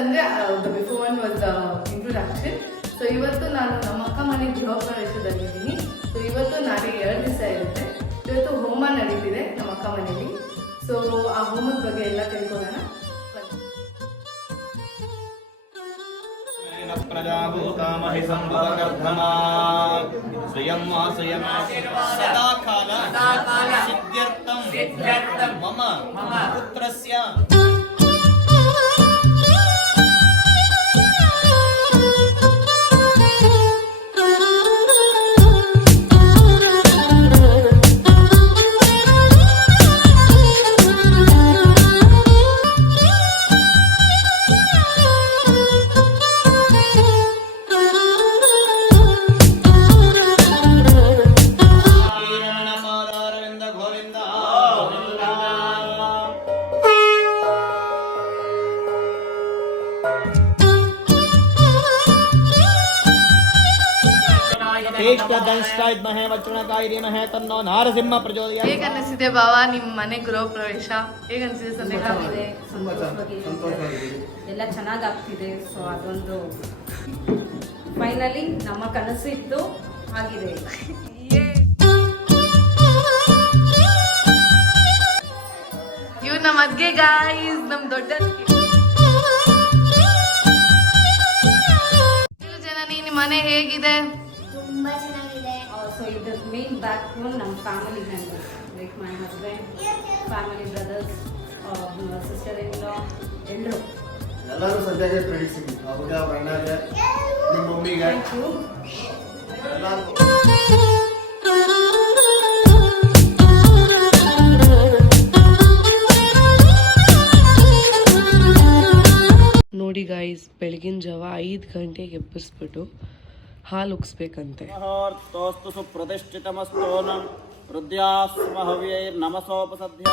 ಅಂದರೆ before one was introduction. So ಇವತ್ತು ನಾನು ನಮ್ಮ ಅಕ್ಕ ಮನೆ ಗೃಹ ಪ್ರವೇಶದಲ್ಲಿದ್ದೀನಿ. ಸೊ ಇವತ್ತು ನಾಳೆಗೆ 2 ದಿವಸ ಇರುತ್ತೆ. ಇವತ್ತು ಹೋಮ ನಡೀತಿದೆ ನಮ್ಮ ಅಕ್ಕ ಮನೆಯಲ್ಲಿ. ಸೊ ಆ ಹೋಮದ ಬಗ್ಗೆ ಎಲ್ಲ ತಿಳ್ಕೊಳ್ಳೋಣ. ಪ್ರಜಾಭೂತಾಮಹಿ ಸಂಭವಗರ್ಧಮಾ ಸ್ವಯಂ ಸ್ವಯಂ ಸದಾ ಕಾಲ ಸಿದ್ಧ್ಯರ್ಥಂ ಮಮ ಪುತ್ರಸ್ಯ ಮಹೇ ವಚನಕಾಯಿಮಹೇ ತನ್ನೋ ನಾರಸಿಂಹ ಪ್ರಚೋದಯಾತ್. ಹೇಗೆ ಅನಿಸಿದೆ ಬಾವ ನಿಮ್ಮ ಮನೆ ಗೃಹ ಪ್ರವೇಶ? ಹೇಗೆ ಅನಿಸಿದೆ ಸಂದೇಹ? ಎಲ್ಲ ಚೆನ್ನಾಗಾಗ್ತಿದೆ. ಸೊ ಅದೊಂದು ಫೈನಲಿ ನಮ್ಮ ಕನಸು ಇತ್ತು, ಆಗಿದೆ. ಇವ್ ನಮ್ಮ ಅದ್ಗೆ ಗಾಯ್ಸ್, ನಮ್ ದೊಡ್ಡ ಜನನಿ. ನಿಮ್ಮ ಮನೆ ಹೇಗಿದೆ? ತುಂಬಾ ಚೆನ್ನಾಗಿದೆ. ಸೊ ಇದು ಮೇನ್ ಬ್ಯಾಕ್ ಬೋನ್ ನಮ್ಮ family members, like my husband, family brothers, sister in law, ಎಲ್ಲರೂ ಸದ್ಯಕ್ಕೆ ಫ್ರೆಂಡ್ಸ್. ಅವ್ರಿಗೆ ಅವ್ರ ಅಣ್ಣಗೆ, ನಿಮ್ಮ ಮಮ್ಮಿಗೆ ನೋಡಿ ಗಾಯ್ಸ್, ಬೆಳಗಿನ ಜಾವ 5 ಗಂಟೆಗೆ ಎಬ್ಬಿಸ್ಬಿಟ್ಟು ಹಾಲು ಉಗಿಸ್ಬೇಕಂತೆ. ಮುಹೂರ್ತೋಸ್ತು ಸುಪ್ರತಿಷ್ಠಿತಮಸ್ತು ಹೃದಯಾಸ್ಮ ಹವ್ಯೈರ್ನಮಸೋಪಸದ್ಯ.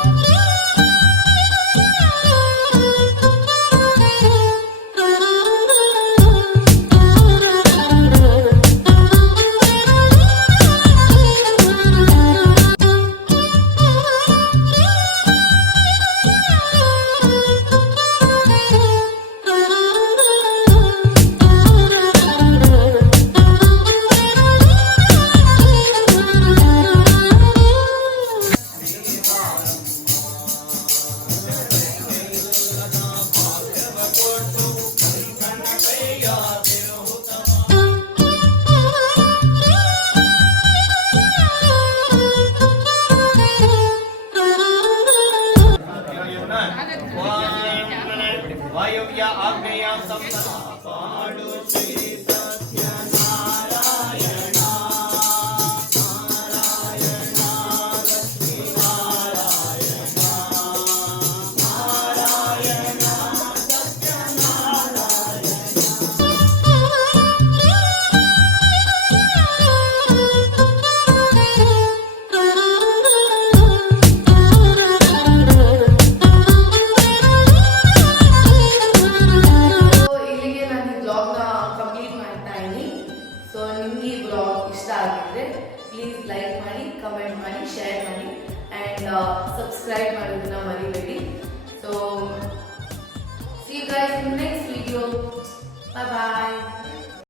ವಾಯುವ್ಯ ಆಗ್ನೇಯ ಸಂಪಾಡು ಶ್ರೀ ಸತ್ಯನಾರಾಯಣ ನಾರಾಯಣ ಲಕ್ಷ್ಮೀ ನಾರಾಯಣ ನಾರಾಯಣ ಪ್ಲೀಸ್ ಲೈಕ್ ಮಾಡಿ, ಕಮೆಂಟ್ ಮಾಡಿ, ಶೇರ್ ಮಾಡಿ ಆ್ಯಂಡ್ ಸಬ್ಸ್ಕ್ರೈಬ್ ಮಾಡೋದನ್ನ ಮರಿಬೇಡಿ. So see you guys in next video. Bye bye.